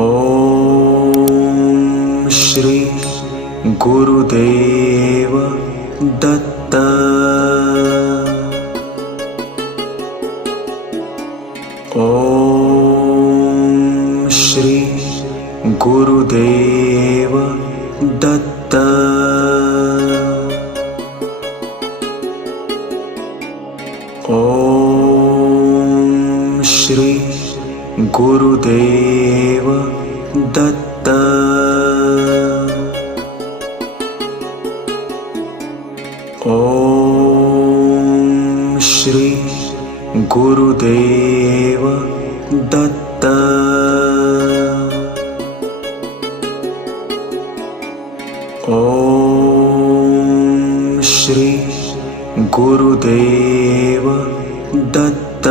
Om Shri Gurudev Datta. Om Shri Gurudev Datta. Om Shri Gurudev Datta. Om Shri Gurudev Datta. Om Shri Gurudev Datta.